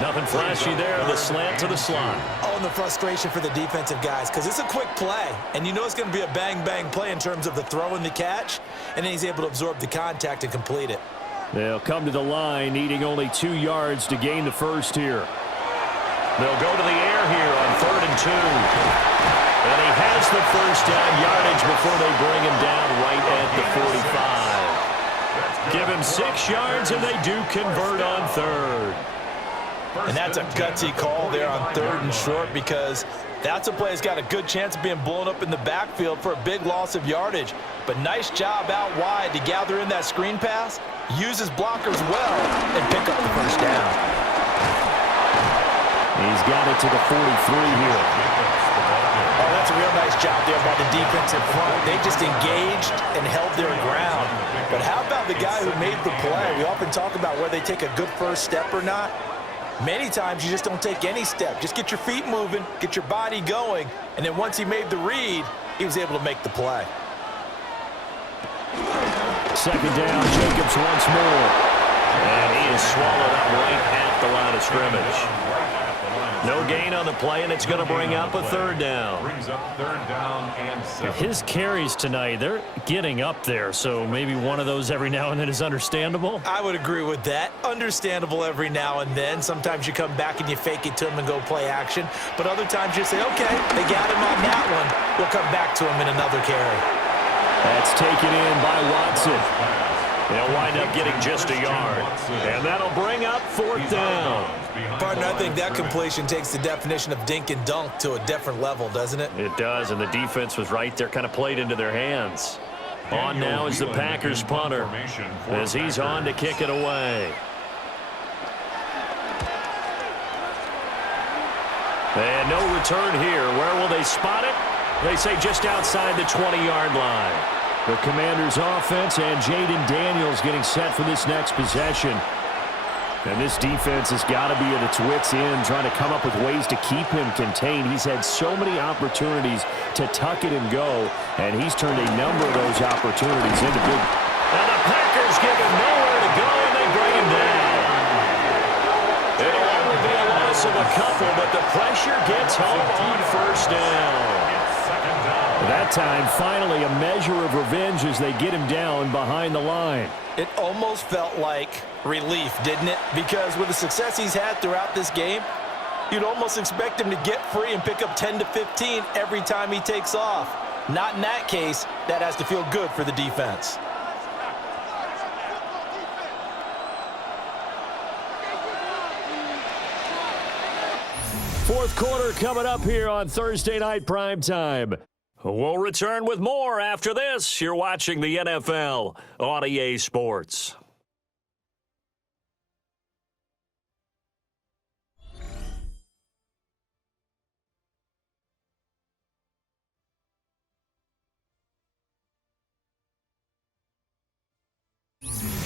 Nothing flashy there. The slant to the slot. Oh, and the frustration for the defensive guys because it's a quick play. And you know it's going to be a bang-bang play in terms of the throw and the catch. And then he's able to absorb the contact and complete it. They'll come to the line needing only 2 yards to gain the first here. They'll go to the air here on 3rd and 2. And he has the first down yardage before they bring him down right at the 45. Give him 6 yards, and they do convert on 3rd. And that's a gutsy call there on 3rd and short because that's a play that's got a good chance of being blown up in the backfield for a big loss of yardage. But nice job out wide to gather in that screen pass, use his blockers well, and pick up the first down. He's got it to the 43 here. Oh, that's a real nice job there by the defensive front. They just engaged and held their ground. But how about the guy who made the play? We often talk about whether they take a good first step or not. Many times you just don't take any step. Just get your feet moving, get your body going, and then once he made the read, he was able to make the play. 2nd down, Jacobs once more. And he is swallowed up right at the line of scrimmage. No gain on the play, and it's going to bring up a 3rd down. Brings up 3rd down and 7. His carries tonight, they're getting up there, so maybe one of those every now and then is understandable. I would agree with that. Understandable every now and then. Sometimes you come back and you fake it to him and go play action. But other times you say, okay, they got him on that one. We'll come back to him in another carry. That's taken in by Watson. They'll wind up getting just a yard. And that'll bring up 4th down. Partner, I think that completion takes the definition of dink and dunk to a different level, doesn't it? It does, and the defense was right there, kind of played into their hands. On now is the Packers punter, as he's on to kick it away. And no return here. Where will they spot it? They say just outside the 20-yard line. The Commanders' offense and Jaden Daniels getting set for this next possession. And this defense has got to be at its wits' end, trying to come up with ways to keep him contained. He's had so many opportunities to tuck it and go, and he's turned a number of those opportunities into big. And the Packers give him nowhere to go, and they bring him down. It'll only be a loss of a couple, but the pressure gets home on 1st down. That time, finally, a measure of revenge as they get him down behind the line. It almost felt like relief, didn't it? Because with the success he's had throughout this game, you'd almost expect him to get free and pick up 10 to 15 every time he takes off. Not in that case. That has to feel good for the defense. Fourth quarter coming up here on Thursday Night Primetime. We'll return with more after this. You're watching the NFL on EA Sports.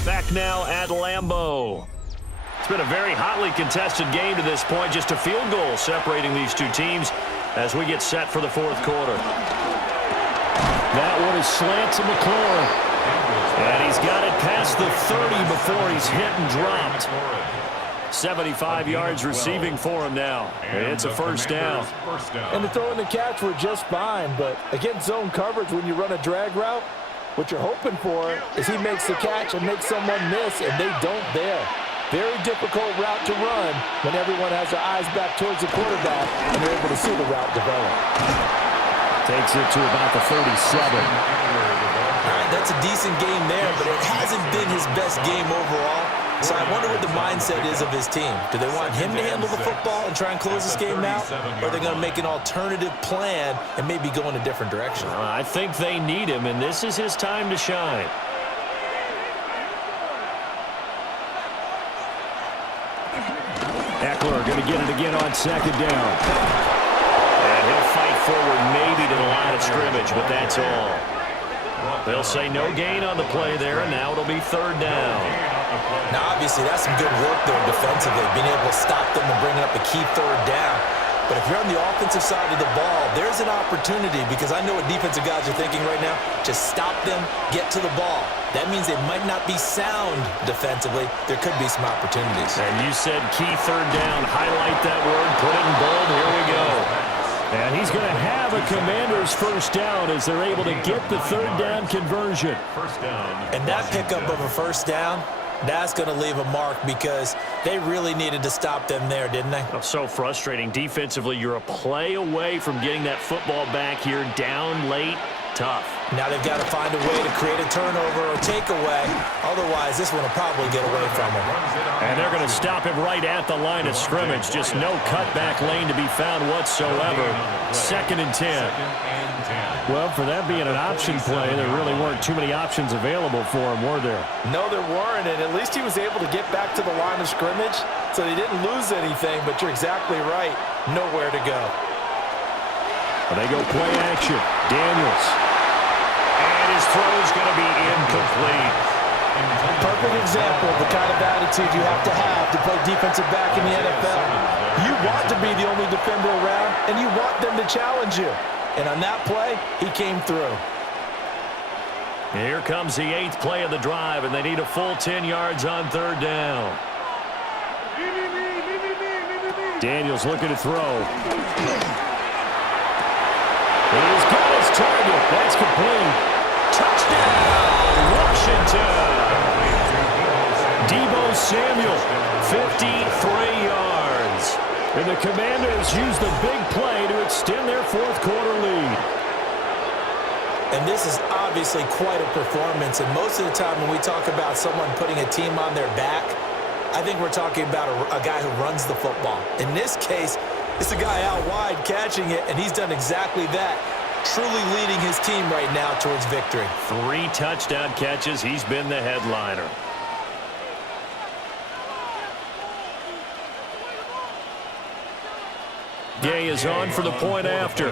Back now at Lambeau. It's been a very hotly contested game to this point. Just a field goal separating these two teams as we get set for the fourth quarter. That one is slant to McLaurin. And he's got it past the 30 before he's hit and dropped. 75 yards receiving for him now. It's a first down. And the throw and the catch were just fine, but against zone coverage when you run a drag route, What you're hoping for is he makes the catch and makes someone miss, and they don't there. Very difficult route to run when everyone has their eyes back towards the quarterback and they're able to see the route develop. Takes it to about the 37. All right, that's a decent game there, but it hasn't been his best game overall. So I wonder what the mindset is of his team. Do they want him to handle the football and try and close this game out? Or are they going to make an alternative plan and maybe go in a different direction? I think they need him, and this is his time to shine. Eckler going to get it again on second down. And he'll fight forward maybe to the line of scrimmage, but that's all. They'll say no gain on the play there, and now it'll be third down. Now, obviously, that's some good work there defensively, being able to stop them and bring up a key third down. But if you're on the offensive side of the ball, there's an opportunity, because I know what defensive guys are thinking right now. Just stop them, get to the ball. That means they might not be sound defensively. There could be some opportunities. And you said key third down. Highlight that word. Put it in bold. Here we go. And he's going to have a Commander's first down as they're able to get the third down conversion. And that pickup of a first down, that's going to leave a mark, because they really needed to stop them there, didn't they? Oh, so frustrating. Defensively, you're a play away from getting that football back here, down late. Tough. Now they've got to find a way to create a turnover or takeaway. Otherwise, this one will probably get away from them. And they're going to stop him right at the line of scrimmage. Just no cutback lane to be found whatsoever. 2nd and 10. Well, for that being an option play, there really weren't too many options available for him, were there? No, there weren't, and at least he was able to get back to the line of scrimmage, so they didn't lose anything, but you're exactly right. Nowhere to go. Well, they go play action. Daniels. And his throw's going to be incomplete. Perfect example of the kind of attitude you have to play defensive back in the NFL. You want to be the only defender around, and you want them to challenge you. And on that play, he came through. Here comes the 8th play of the drive, and they need a full 10 yards on third down. Daniels looking to throw. He's got his target. That's complete. Touchdown, Washington. Deebo Samuel, 53 yards. And the Commanders use the big play to extend their 4th quarter lead. And this is obviously quite a performance. And most of the time when we talk about someone putting a team on their back, I think we're talking about a guy who runs the football. In this case, it's a guy out wide catching it, and he's done exactly that, truly leading his team right now towards victory. 3 touchdown catches. He's been the headliner. Gay is on for the point after.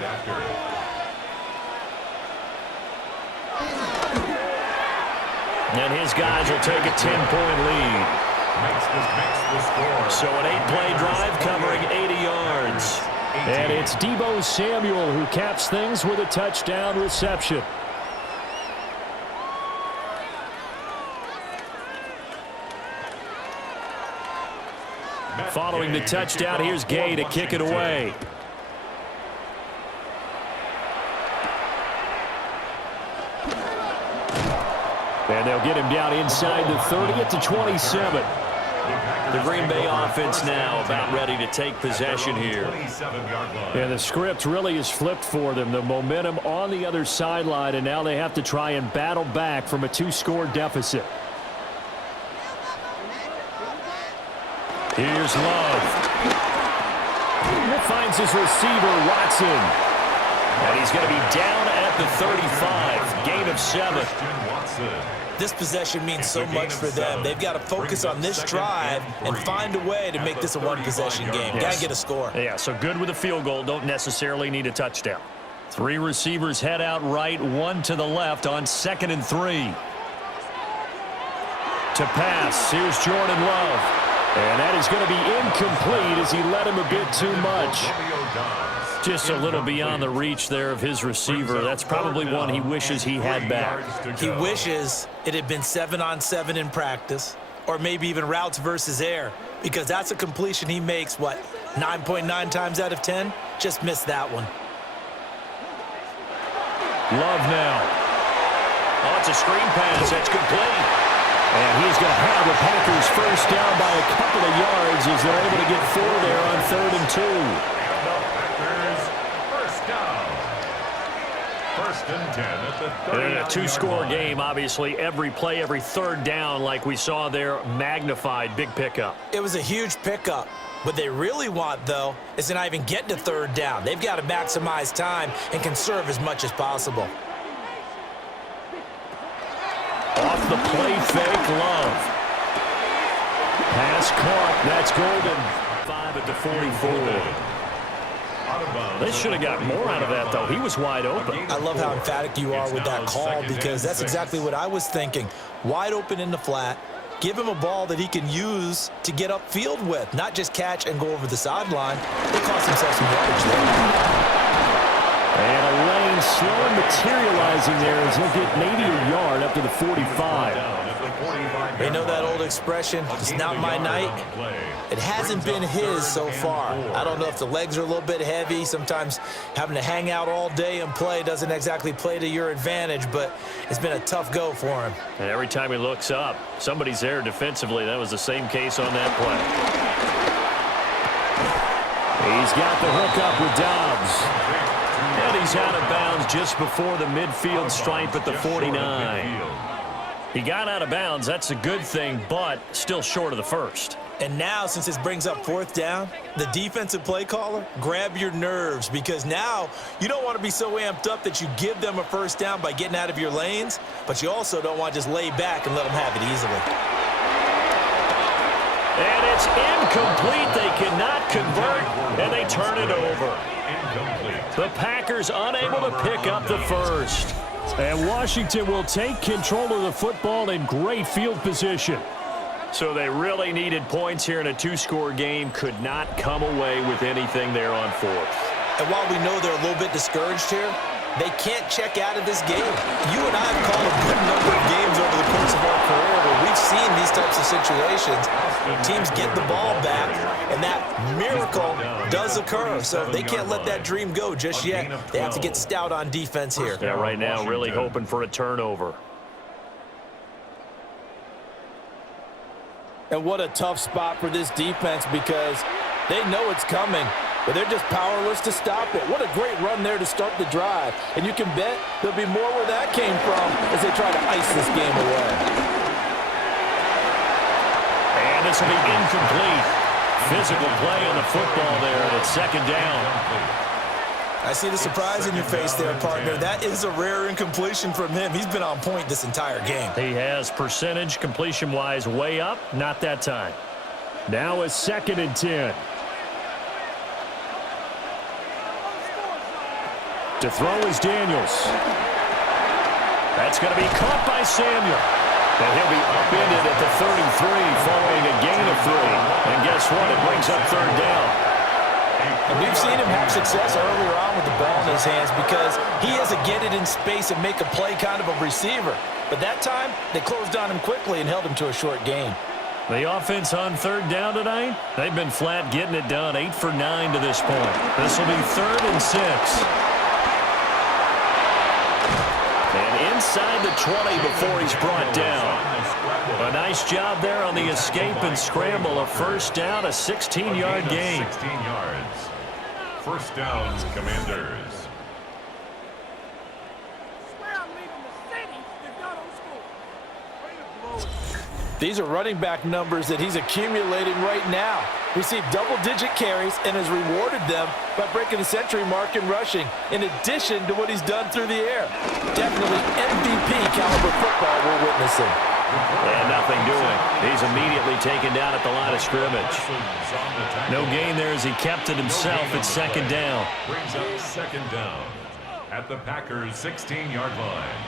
And his guys will take a 10-point lead. So an 8-play drive covering 80 yards. And it's Deebo Samuel who caps things with a touchdown reception. Following the touchdown, here's Gay to kick it away. And they'll get him down inside the 30 at the 27. The Green Bay offense now about ready to take possession here. And the script really is flipped for them. The momentum on the other sideline, and now they have to try and battle back from a 2-score deficit. Here's Love. Finds his receiver, Watson. And he's going to be down at the 35. Gain of 7. This possession means so much for them. They've got to focus on this drive and find a way to make this a one-possession game. Got to get a score. Yeah, so good with a field goal. Don't necessarily need a touchdown. 3 receivers head out right, 1 to the left on 2nd and 3. To pass, here's Jordan Love. And that is going to be incomplete as he led him a bit too much. Just a little beyond the reach there of his receiver. That's probably one he wishes he had back. He wishes it had been 7-on-7 in practice, or maybe even routes versus air, because that's a completion he makes, 9.9 times out of 10? Just missed that one. Love now. Oh, it's a screen pass. That's complete. And he's going to have the Packers first down by a couple of yards as they're able to get 4 there on 3rd and 2. The Packers first down. 1st and 10 at the 39-yard In a two-score line. game, obviously, every play, every 3rd down, like we saw there, magnified. Big pickup. It was a huge pickup. What they really want, though, is to not even get to 3rd down. They've got to maximize time and conserve as much as possible. Off the play fake, Love. Pass caught. That's Golden. 5 at the 44. They should have got more out of that, though. He was wide open. I love how emphatic you are with that call because that's exactly what I was thinking. Wide open in the flat. Give him a ball that he can use to get upfield with, not just catch and go over the sideline. They cost themselves some yardage there. And a lane slow materializing there as he'll get maybe a yard up to the 45. They know that old expression, it's not my night. It hasn't been his so far. I don't know if the legs are a little bit heavy. Sometimes having to hang out all day and play doesn't exactly play to your advantage, but it's been a tough go for him. And every time he looks up, somebody's there defensively. That was the same case on that play. He's got the hook up with Dobbs. And he's out of bounds just before the midfield stripe at the 49. He got out of bounds. That's a good thing, but still short of the first. And now, since this brings up 4th down, the defensive play caller, grab your nerves because now you don't want to be so amped up that you give them a 1st down by getting out of your lanes, but you also don't want to just lay back and let them have it easily. And it's incomplete. They cannot convert, and they turn it over. The Packers unable to pick up the first. And Washington will take control of the football in great field position. So they really needed points here in a 2-score game. Could not come away with anything there on 4th. And while we know they're a little bit discouraged here, they can't check out of this game. You and I have called a good number of games over the course of our career where we've seen these types of situations. Teams get the ball back, and that miracle does occur. So they can't let that dream go just yet. They have to get stout on defense here. Yeah, right now really hoping for a turnover. And what a tough spot for this defense because they know it's coming, but they're just powerless to stop it. What a great run there to start the drive. And you can bet there'll be more where that came from as they try to ice this game away. And this will be incomplete. Physical play on the football there, and it's 2nd down. I see the surprise in your face there, partner. That is a rare incompletion from him. He's been on point this entire game. He has percentage completion-wise way up. Not that time. Now a 2nd and 10. To throw is Daniels. That's going to be caught by Samuel. And he'll be upended at the 33 following a gain of 3. And guess what? It brings up 3rd down. And we've seen him have success earlier on with the ball in his hands because he has to get it in space and make a play kind of a receiver. But that time, they closed on him quickly and held him to a short gain. The offense on 3rd down tonight, they've been flat getting it done. 8 for 9 to this point. This will be 3rd and 6. And inside the 20 before he's brought down. A nice job there on the escape and scramble. A 1st down, a 16-yard gain. 16 yards. 1st down, Commanders. These are running back numbers that he's accumulating right now. Received double-digit carries and has rewarded them by breaking the century mark in rushing, in addition to what he's done through the air. Definitely MVP-caliber football we're witnessing. And nothing doing. He's immediately taken down at the line of scrimmage. No gain there as he kept it himself at 2nd down. Brings up 2nd down at the Packers' 16-yard line.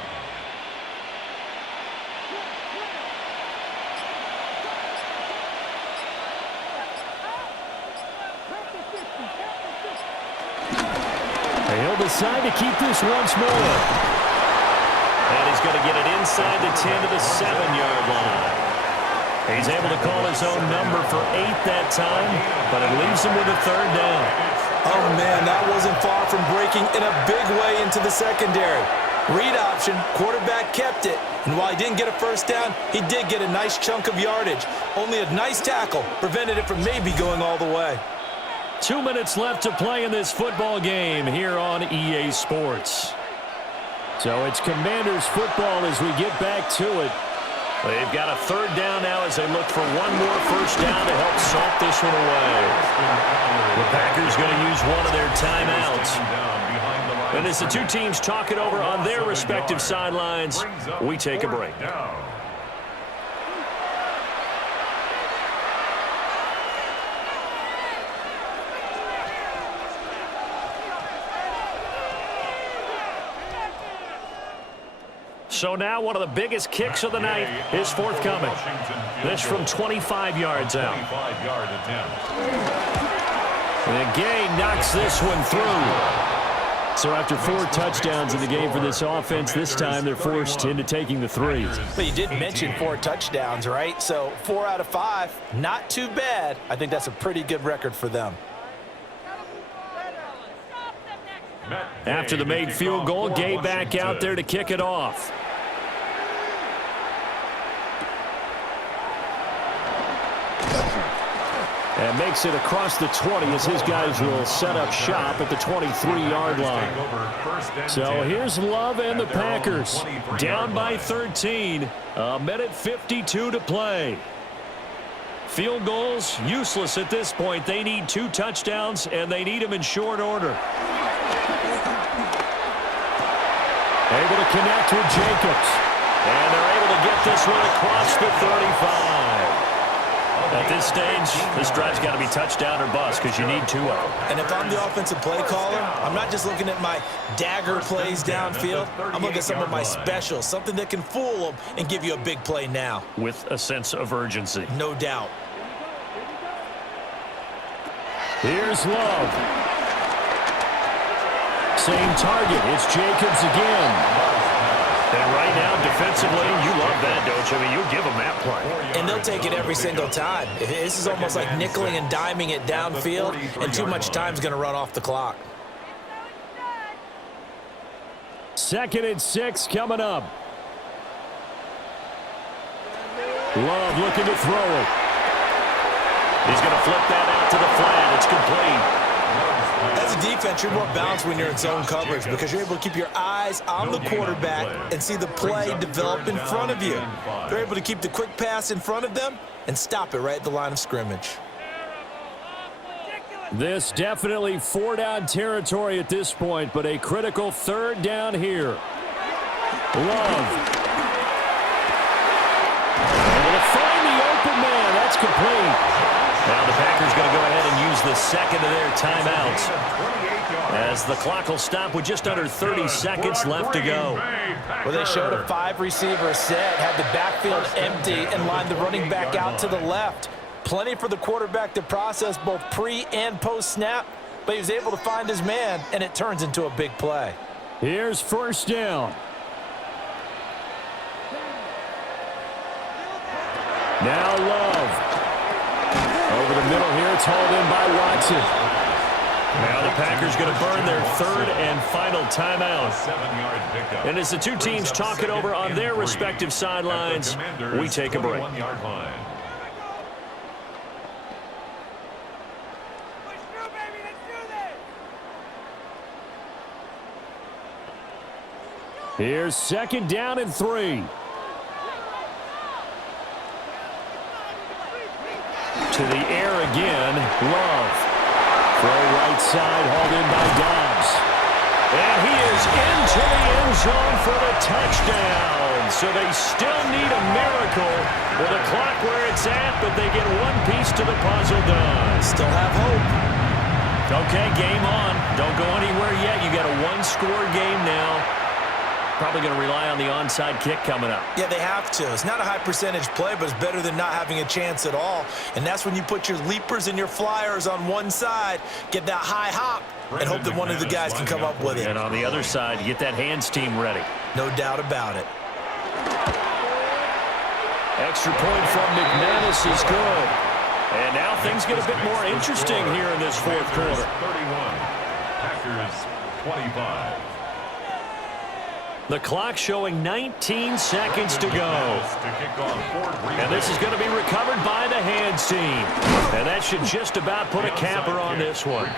He'll decide to keep this once more. And he's going to get it inside the 10 to the 7-yard line. He's able to call his own number for 8 that time, but it leaves him with a 3rd down. Oh, man, that wasn't far from breaking in a big way into the secondary. Read option, quarterback kept it. And while he didn't get a first down, he did get a nice chunk of yardage. Only a nice tackle prevented it from maybe going all the way. 2 minutes left to play in this football game here on EA Sports. So it's Commanders football as we get back to it. They've got a third down now as they look for one more first down to help salt this one away. The Packers going to use one of their timeouts. And as the two teams talk it over on their respective sidelines, we take a break. So now one of the biggest kicks of the night is forthcoming. This from 25 yards out. And Gay knocks this one through. So after 4 touchdowns in the game for this offense, this time they're forced into taking the 3. But you did mention 4 touchdowns, right? So 4 out of 5, not too bad. I think that's a pretty good record for them. After the made field goal, Gay back out there to kick it off. And makes it across the 20 as his guys will set up shop at the 23-yard line. So here's Love and the Packers down by 13. A minute 52 to play. Field goals useless at this point. They need 2 touchdowns, and they need them in short order. Able to connect with Jacobs. And they're able to get this one across the 35. At this stage, this drive's got to be touchdown or bust because you need 2 of them. And if I'm the offensive play caller, I'm not just looking at my dagger plays downfield. I'm looking at some of my specials, something that can fool them and give you a big play now. With a sense of urgency. No doubt. Here's Love. Same target. It's Jacobs again. And right now, defensively, you love that, don't you? I mean, you give them that play. And they'll take it every single time. This is almost like nickeling and diming it downfield, and too much time's going to run off the clock. 2nd and 6 coming up. Love looking to throw it. He's going to flip that out to the flat. It's complete. As a defense, you're more balanced when you're in zone coverage because you're able to keep your eyes on the quarterback and see the play develop in front of you. They're able to keep the quick pass in front of them and stop it right at the line of scrimmage. This definitely 4-down territory at this point, but a critical 3rd down here. Love. Able to find the open man. That's complete. Now the Packers going to go ahead and use the second of their timeouts as the clock will stop with just under 30 seconds left to go. Well, they showed a 5-receiver set, had the backfield empty, and lined the running back out to the left. Plenty for the quarterback to process both pre- and post-snap, but he was able to find his man, and it turns into a big play. Here's 1st down. Now Love. Over the middle here, it's hauled in by Watson. Now the Packers going to burn their 3rd and final timeout. And as the two teams talk it over on their respective sidelines, we take a break. Here's 2nd down and 3. To the air again, Love. Throw right side, hauled in by Dobbs. And he is into the end zone for the touchdown. So they still need a miracle with the clock where it's at, but they get one piece to the puzzle done. Still have hope. Okay, game on. Don't go anywhere yet. You got a 1-score game now. Probably going to rely on the onside kick coming up. Yeah, they have to. It's not a high percentage play, but it's better than not having a chance at all. And that's when you put your leapers and your flyers on one side, get that high hop, and hope that one of the guys can come up with it. And on the other side, you get that hands team ready. No doubt about it. Extra point from McManus is good. And now things get a bit more interesting here in this 4th quarter. 31, Packers 25. The clock showing 19 seconds to go. And this is going to be recovered by the hands team. And that should just about put a capper on this one.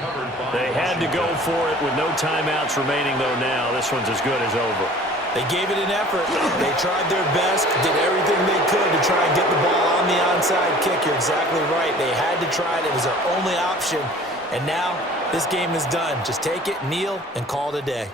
They had to go for it with no timeouts remaining, though now. This one's as good as over. They gave it an effort. They tried their best, did everything they could to try and get the ball on the onside kick. You're exactly right. They had to try it. It was their only option. And now this game is done. Just take it, kneel, and call it a day.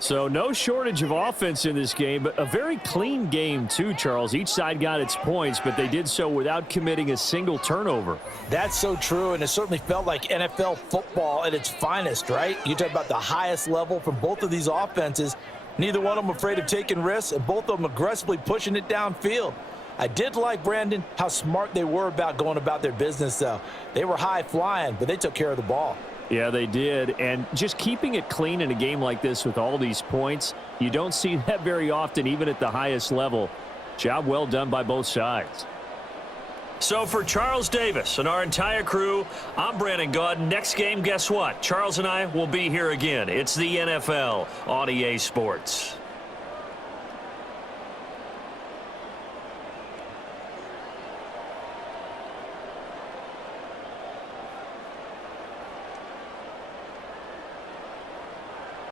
So no shortage of offense in this game, but a very clean game too, Charles. Each side got its points, but they did so without committing a single turnover. That's so true, and it certainly felt like NFL football at its finest, right? You talk about the highest level from both of these offenses. Neither one of them afraid of taking risks, and both of them aggressively pushing it downfield. I did like, Brandon, how smart they were about going about their business, though. They were high flying, but they took care of the ball. Yeah, they did. And just keeping it clean in a game like this with all these points, you don't see that very often, even at the highest level. Job well done by both sides. So for Charles Davis and our entire crew, I'm Brandon Gaudin. Next game, guess what? Charles and I will be here again. It's the NFL on EA Sports.